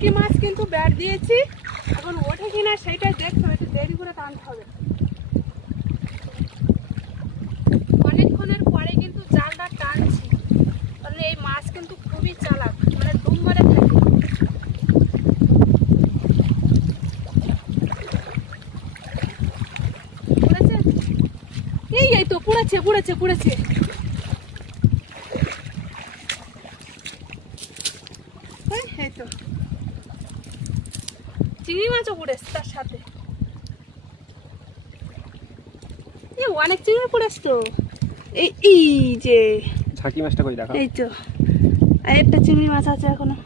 টাকি মাছ কিন্তু ব্যাট দিয়েছি, এখন ওঠে কিনা সেইটাই দেখতে হবে, একটু দেরি করে টানতে হবে। অনেকক্ষণের পরে কিন্তু জালটা টানছি, কারণ এই মাছ কিন্তু খুবই চালাক, মানে ডুব মারে থাকে। পড়েছে, এই তো পড়েছে পড়েছে পড়েছে। এই তো চিংড়ি মাছও পড়েছে তার সাথে, অনেক চিংড়ি পড়েছে তো। এই যে ছাকি মাছটা কই দেখা, এই তো, আর একটা চিংড়ি মাছ আছে এখনো।